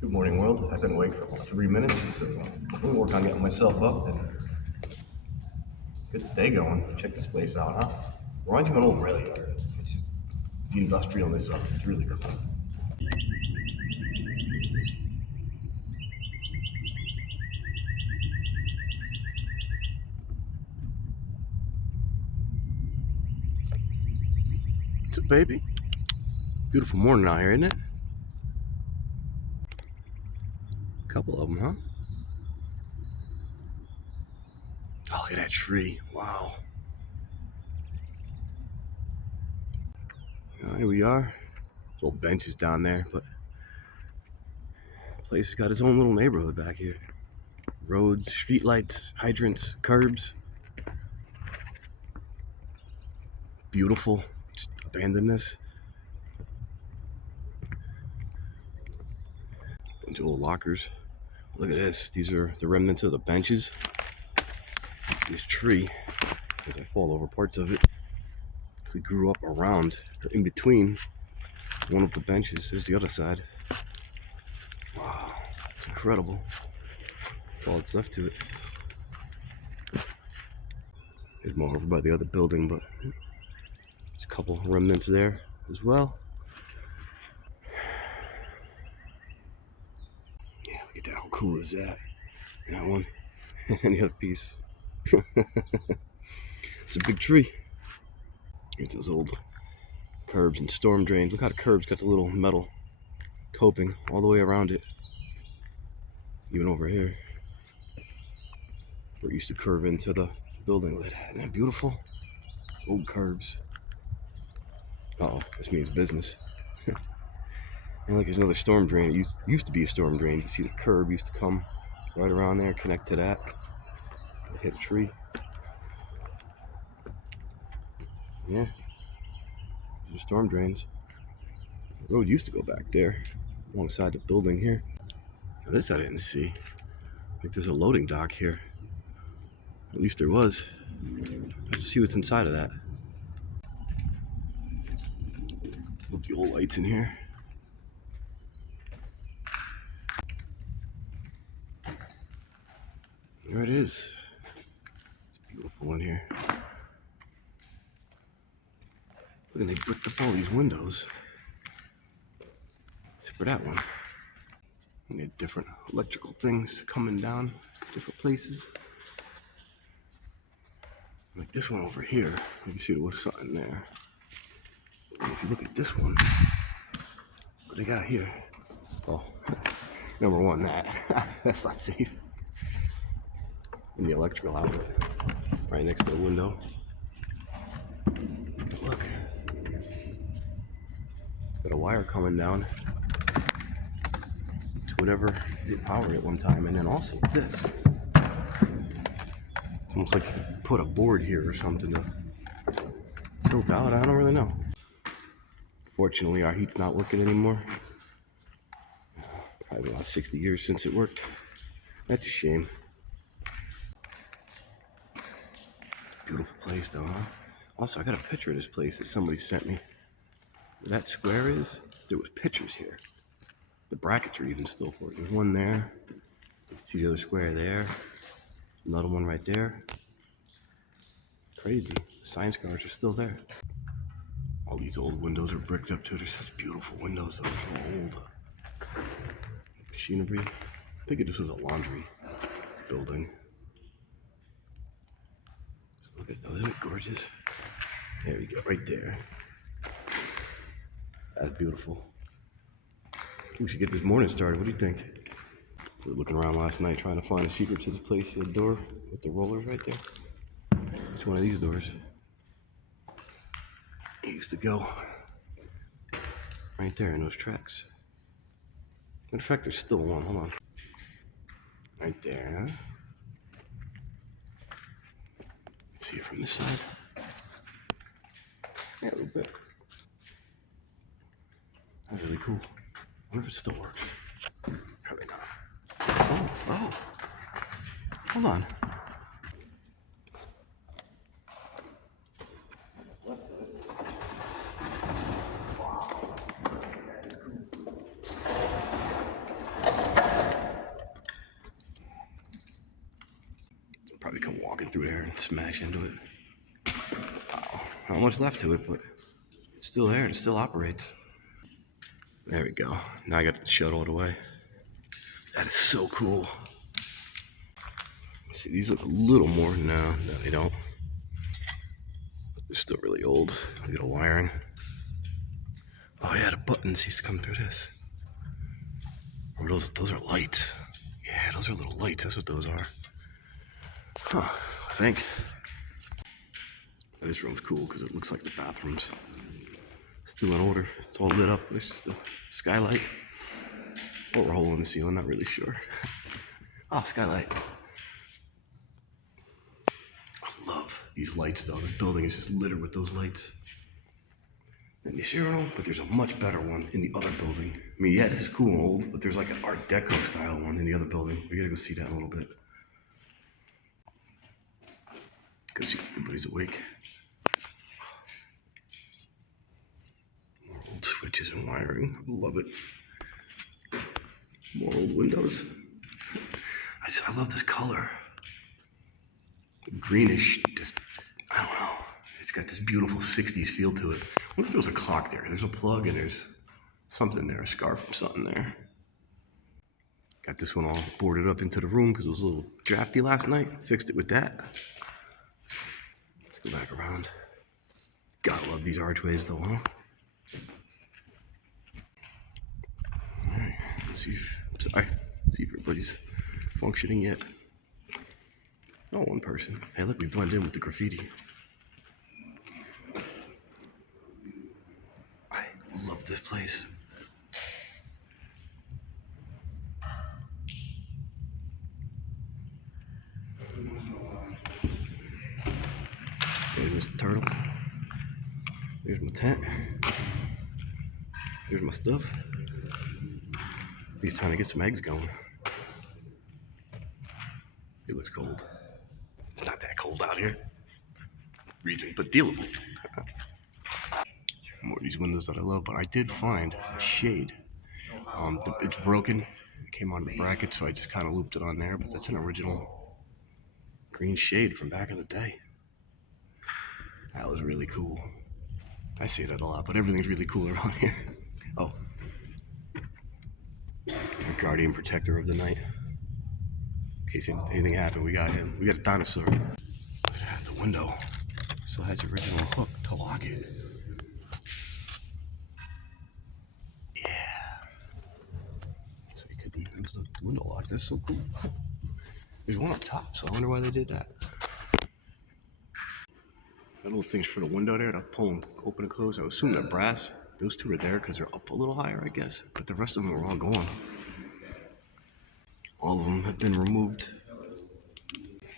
Good morning, world. I've been awake for about 3 minutes, so I'm gonna work on getting myself up and good day going. Check this place out, huh? Reminds me of an old rail yard. It's just the industrialness of it. It's really cool. What's up, baby? Beautiful morning out here, isn't it? A couple of them, huh? Oh, look at that tree. Wow. Here we are. Little benches down there, but the place has got its own little neighborhood back here. Roads, streetlights, hydrants, curbs. Beautiful. Just abandonedness. Bunch of old lockers. Look at this. These are the remnants of the benches. This tree, as I fall over parts of it, actually grew up around, or in between one of the benches. There's the other side. Wow, it's incredible. That's all that's left to it. There's more over by the other building, but there's a couple remnants there as well. Yeah, look at that. How cool is that? That one. And the other piece. It's a big tree. It's those old curbs and storm drains. Look how the curbs got the little metal coping all the way around it. Even over here, where it used to curve into the building. Look at that. Isn't that beautiful? Old curbs. Uh-oh, this means business. And like there's another storm drain. It used to be a storm drain. You can see the curb used to come right around there, connect to that. It hit a tree. Yeah, there's storm drains. The road used to go back there, alongside the building here. Now this I didn't see. I think there's a loading dock here. At least there was. Let's see what's inside of that. Look at the old lights in here. There it is. It's beautiful in here. Look, and they bricked up all these windows. Except for that one. And they had different electrical things coming down different places. Like this one over here, you can see there was something there. And if you look at this one, what they got here? Oh, number one, that's not safe. And the electrical outlet right next to the window. Look, got a wire coming down to whatever did power it one time, and then also this. It's almost like you could put a board here or something to tilt out. I don't really know. Fortunately, our heat's not working anymore. Probably about 60 years since it worked. That's a shame. Beautiful place though, huh? Also, I got a picture of this place that somebody sent me. Where that square is, there was pictures here. The brackets are even still for it. There's one there. You can see the other square there. Another one right there. Crazy. The science cars are still there. All these old windows are bricked up too. They're such beautiful windows. They're so old. Machinery. I think this was a laundry building. Just look at those. Isn't it gorgeous? There we go. Right there. That's beautiful. We should get this morning started. What do you think? We were looking around last night trying to find a secret to the place. The door with the rollers right there. It's one of these doors. It used to go right there in those tracks. Matter of fact, there's still one. Hold on. Right there, huh? See it from this side? Yeah, a little bit. That's really cool. I wonder if it still works. Probably not. Oh. Hold on. come walking through there and smash into it. Wow. Not much left to it, but it's still there and it still operates. There we go. Now I got to shut all the way. That is so cool. See, these look a little more. No, they don't. They're still really old. Look at the wiring. Oh yeah, the buttons used to come through this. Or those are lights. Yeah, those are little lights. That's what those are. Huh, I think. This room's cool because it looks like the bathrooms. Still in order. It's all lit up. There's just a skylight. Or a hole in the ceiling, not really sure. Oh, skylight. I love these lights though. The building is just littered with those lights. And you see one, but there's a much better one in the other building. I mean, yeah, this is cool and old, but there's like an Art Deco style one in the other building. We gotta go see that in a little bit. Go see if everybody's awake. More old switches and wiring. Love it. More old windows. I love this color. Greenish, just, I don't know. It's got this beautiful 60s feel to it. I wonder if there was a clock there. There's a plug and there's something there, a scarf or something there. Got this one all boarded up into the room because it was a little drafty last night. Fixed it with that. Let's go back around. Gotta love these archways though, huh? Alright, let's see if everybody's functioning yet. Oh, one person. Hey, look, we blend in with the graffiti. I love this place. There's Mr. Turtle. There's my tent. There's my stuff. He's trying to get some eggs going. It looks cold. It's not that cold out here. Freezing, but dealable. More of these windows that I love, but I did find a shade. It's broken. It came out of the bracket, so I just kind of looped it on there, but that's an original green shade from back in the day. That was really cool. I say that a lot, but everything's really cool around here. Oh. Our guardian protector of the night. In case anything happened, we got him. We got a dinosaur. Look at that, the window still has the original hook to lock it. Yeah. So you couldn't, it was the window lock. That's so cool. There's one up top, so I wonder why they did that. That little things for the window there, that pull and open and close. I assume they're brass. Those two are there because they're up a little higher, I guess. But the rest of them are all gone. All of them have been removed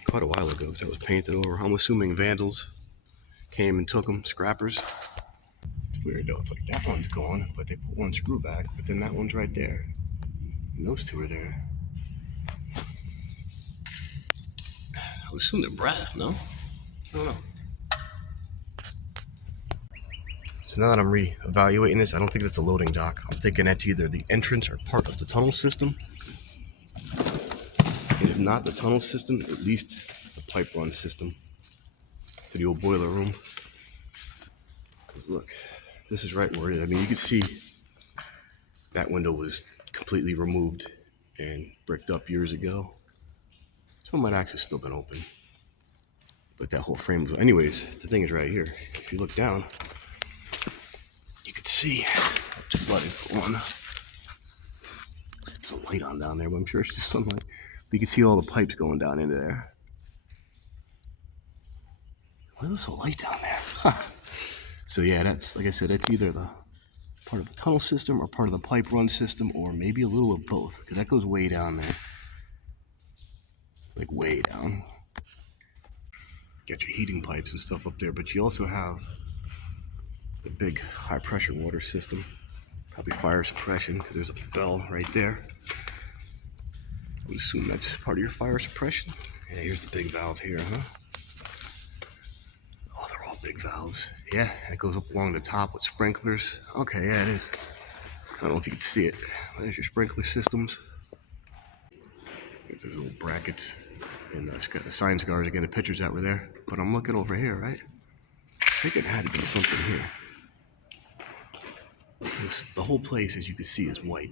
quite a while ago because that was painted over. I'm assuming vandals came and took them, scrappers. It's weird though, it's like that one's gone, but they put one screw back, but then that one's right there. And those two are there. I would assume they're brass, no? I don't know. So now that I'm re-evaluating this, I don't think that's a loading dock. I'm thinking that's either the entrance or part of the tunnel system. And if not the tunnel system, at least the pipe run system to the old boiler room. Because look, this is right where it is. I mean, you can see that window was completely removed and bricked up years ago. This one might actually still been open. But that whole frame was, anyways, the thing is right here. If you look down, you can see it's flooded for one. It's a light on down there, but I'm sure it's just sunlight. But you can see all the pipes going down into there. Why is there so light down there? Huh. So yeah, that's, like I said, that's either the part of the tunnel system or part of the pipe run system, or maybe a little of both, because that goes way down there. Like way down. Got your heating pipes and stuff up there, but you also have the big high pressure water system. Probably fire suppression, because there's a bell right there. I would assume that's part of your fire suppression. Yeah, here's the big valve here, huh? Oh, they're all big valves. Yeah, it goes up along the top with sprinklers. Okay, yeah, it is. I don't know if you can see it. There's your sprinkler systems. There's little brackets. And it's got the sign scars again, the pictures that were there. But I'm looking over here, right? I think it had to be something here. The whole place, as you can see, is white.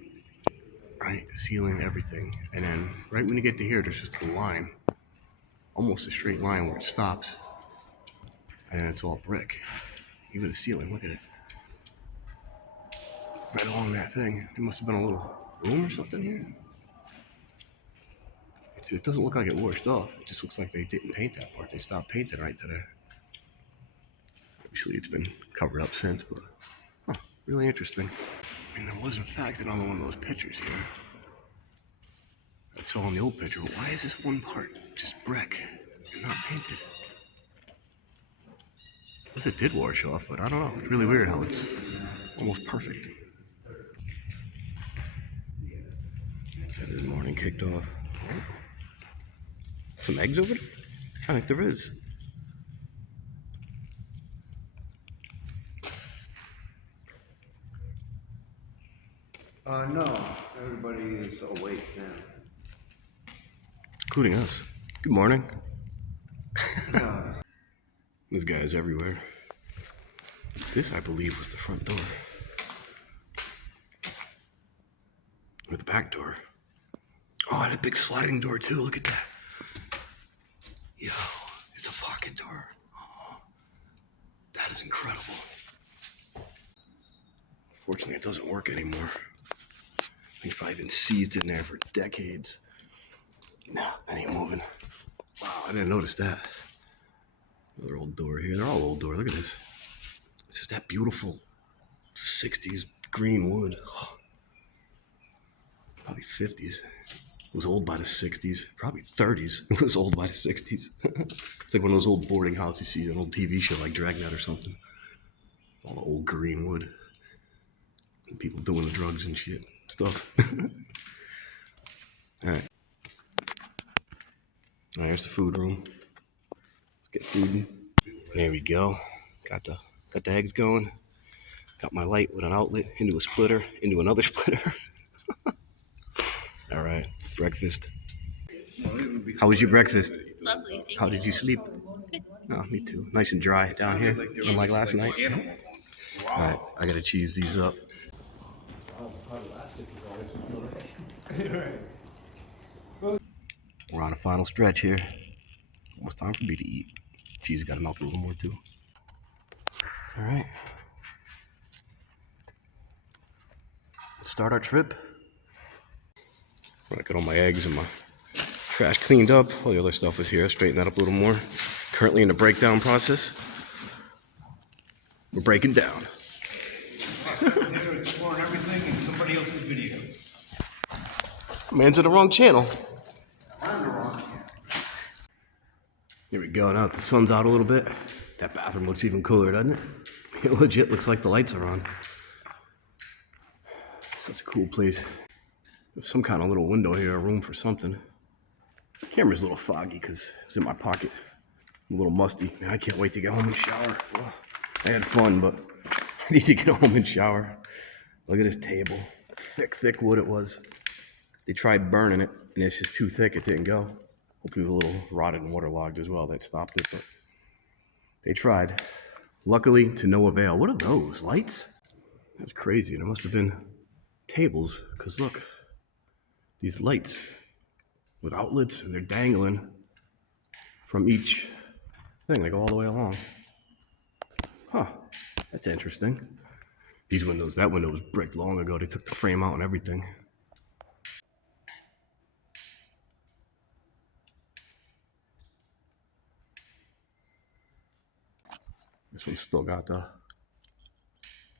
Right? The ceiling, everything. And then right when you get to here, there's just a line. Almost a straight line where it stops. And it's all brick. Even the ceiling, look at it. Right along that thing. There must have been a little room or something here. It doesn't look like it washed off. It just looks like they didn't paint that part. They stopped painting right to there. Obviously, it's been covered up since, but really interesting. And there was, in fact, another one of those pictures here. I saw in the old picture. Why is this one part just brick and not painted? I guess it did wash off, but I don't know. It's really weird how it's almost perfect. And the morning kicked off. Some eggs over there? I think there is. No, everybody is awake now. Including us. Good morning. This guy is everywhere. This, I believe, was the front door. Or the back door. Oh, and a big sliding door, too. Look at that. Yo, it's a pocket door. Oh, that is incredible. Fortunately, it doesn't work anymore. It's probably been seized in there for decades. No, that ain't moving. Wow, I didn't notice that. Another old door here. They're all old doors. Look at this. It's just that beautiful 60s green wood. Oh, probably 50s. It was old by the 60s. Probably 30s. It was old by the 60s. It's like one of those old boarding houses you see on an old TV show like Dragnet or something. All the old green wood. And people doing the drugs and shit. Stuff. Alright. Alright, here's the food room. Let's get food. There we go. Got the eggs going. Got my light with an outlet into a splitter, into another splitter. Alright, breakfast. How was your breakfast? Lovely. How did you sleep? Good. Oh, me too. Nice and dry down here, unlike last night. Alright, I gotta cheese these up. We're on a final stretch here. Almost time for me to eat. Cheese gotta melt a little more too. Alright. Let's start our trip. I got all my eggs and my trash cleaned up. All the other stuff is here. Straighten that up a little more. Currently in the breakdown process. We're breaking down. They're exploring everything in somebody else's video. Man's in the wrong channel. Here we go. Now that the sun's out a little bit, that bathroom looks even cooler, doesn't it? It legit looks like the lights are on. Such a cool place. There's some kind of little window here, a room for something. The camera's a little foggy because it's in my pocket. I'm a little musty. Man, I can't wait to get home and shower. Well, I had fun, but I need to get home and shower. Look at this table. Thick, thick wood it was. They tried burning it, and it's just too thick. It didn't go. Hopefully it was a little rotted and waterlogged as well. That stopped it, but they tried. Luckily, to no avail. What are those? Lights? That's crazy. There must have been tables, because look. These lights with outlets, and they're dangling from each thing. They go all the way along. Huh. That's interesting. These windows, that window was bricked long ago. They took the frame out and everything. This one's still got the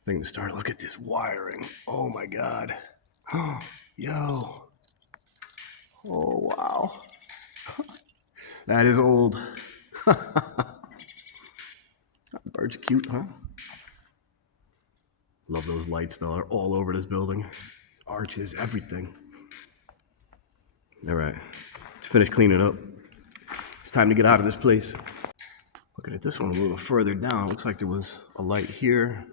thing to start. Look at this wiring. Oh my God. Oh, yo. Oh, wow. That is old. Birds are cute, huh? Love those lights, though. They're all over this building. Arches, everything. All right. Let's finish cleaning up. It's time to get out of this place. Looking at this one a little further down. Looks like there was a light here.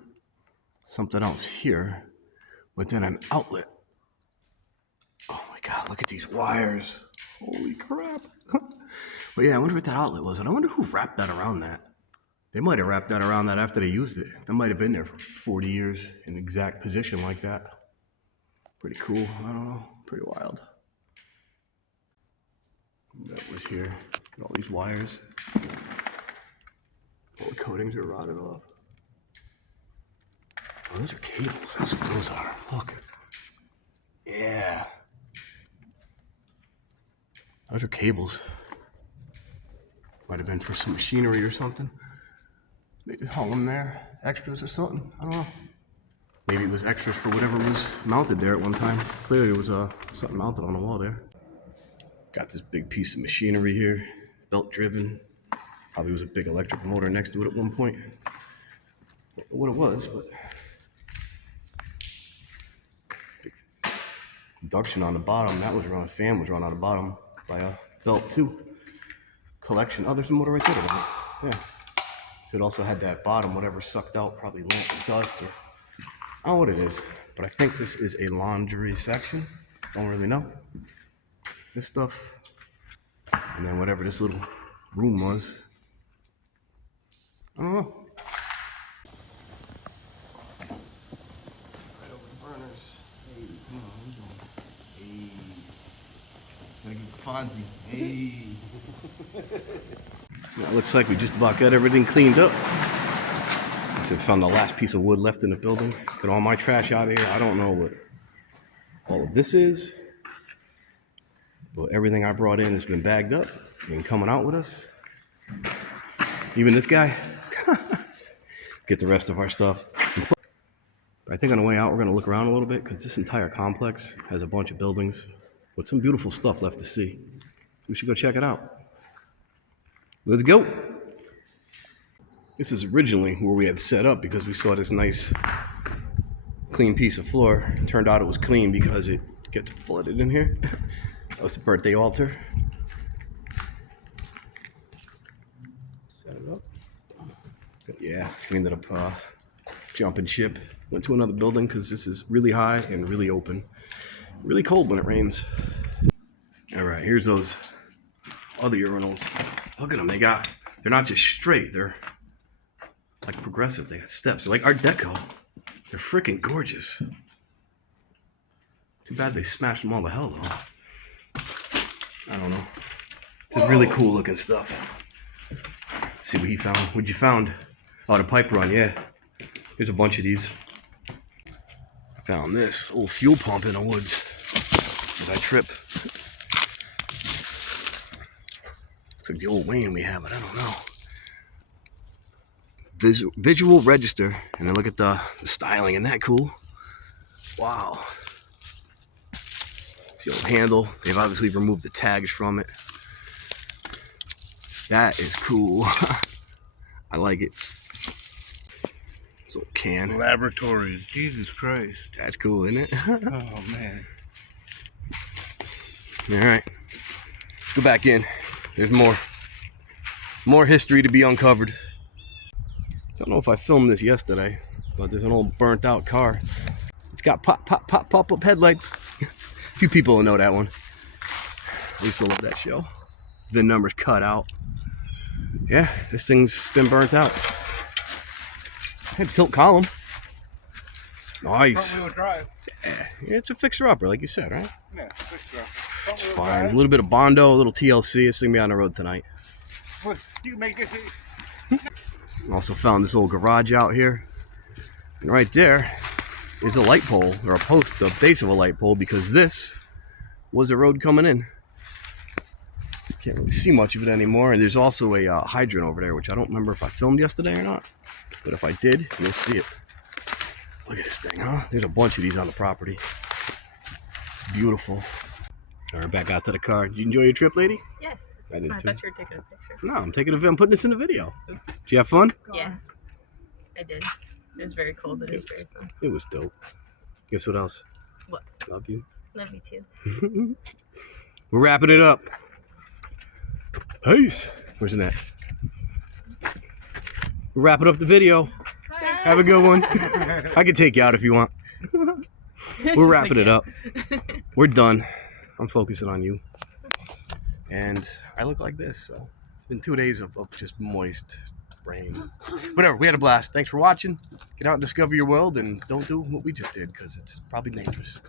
Something else here. But then an outlet. Oh, my God. Look at these wires. Holy crap. But yeah, I wonder what that outlet was. And I wonder who wrapped that around that. They might have wrapped that around that after they used it. That might have been there for 40 years in exact position like that. Pretty cool. I don't know. Pretty wild. That was here. Got all these wires. All the coatings are rotted off. Oh, those are cables. That's what those are. Look. Yeah. Those are cables. Might have been for some machinery or something. Maybe hung them there. Extras or something. I don't know. Maybe it was extras for whatever was mounted there at one time. Clearly there was something mounted on the wall there. Got this big piece of machinery here. Belt driven. Probably was a big electric motor next to it at one point. Don't know what it was, but big induction on the bottom. That was run. A fan was run on the bottom by a belt too. Collection. Oh, there's a motor right there. Yeah. So it also had that bottom, whatever sucked out, probably lamp dust or I don't know what it is, but I think this is a laundry section. Don't really know. This stuff, and then whatever this little room was. I don't know. Right over the burners. Hey, come on, what are you doing? Hey. Gotta get Fonzie. Hey. Well, it looks like we just about got everything cleaned up. I said found the last piece of wood left in the building. Got all my trash out of here. I don't know what all of this is. But everything I brought in has been bagged up and coming out with us. Even this guy. Get the rest of our stuff. I think on the way out, we're going to look around a little bit because this entire complex has a bunch of buildings with some beautiful stuff left to see. We should go check it out. Let's go. This is originally where we had set up because we saw this nice clean piece of floor. It turned out it was clean because it gets flooded in here. That was the birthday altar. Set it up. Yeah, we ended up jumping ship. Went to another building because this is really high and really open. Really cold when it rains. All right, here's those other urinals. Look at them. They're not just straight. They're like progressive. They got steps. They're like Art Deco. They're freaking gorgeous. Too bad they smashed them all to hell, though. I don't know. Just really cool looking stuff. Let's see what he found. What'd you found? Oh, the pipe run, yeah. There's a bunch of these. Found this old fuel pump in the woods as I trip. It's like the old Wayne we have, but I don't know. Visual register, and then look at the styling. Isn't that cool? Wow. See the old handle. They've obviously removed the tags from it. That is cool. I like it. This old can. Laboratories. Jesus Christ. That's cool, isn't it? Oh, man. All right. Go back in. There's more history to be uncovered. Don't know if I filmed this yesterday, but there's an old burnt out car. It's got pop-up headlights. A few people will know that one. I used to love that show. VIN numbers cut out. Yeah, this thing's been burnt out. Had tilt column. Nice. Front wheel drive. Yeah, it's a fixer-upper, like you said, right? Yeah, fixer up. Front wheel Fine. drive. A little bit of Bondo, a little TLC. It's gonna be on the road tonight. What? You can make this. Also found this old garage out here. And right there is a light pole, or a post, the base of a light pole, because this was a road coming in. Can't really see much of it anymore. And there's also a hydrant over there, which I don't remember if I filmed yesterday or not. But if I did, you'll see it. Look at this thing, huh? There's a bunch of these on the property. It's beautiful. All right, back out to the car. Did you enjoy your trip, lady? Yes. I did too. thought you were taking a picture. No, I'm taking a video. I'm putting this in the video. Oops. Did you have fun? Yeah, I did. It was very cold, but it was very fun. It was dope. Guess what else? What? Love you. Love you too. We're wrapping it up. Peace. Where's the net? We're wrapping up the video. Have a good one. I can take you out if you want. We're wrapping it up. We're done. I'm focusing on you. And I look like this. So it's been 2 days of just moist rain. Whatever, we had a blast. Thanks for watching. Get out and discover your world, and don't do what we just did, because it's probably dangerous.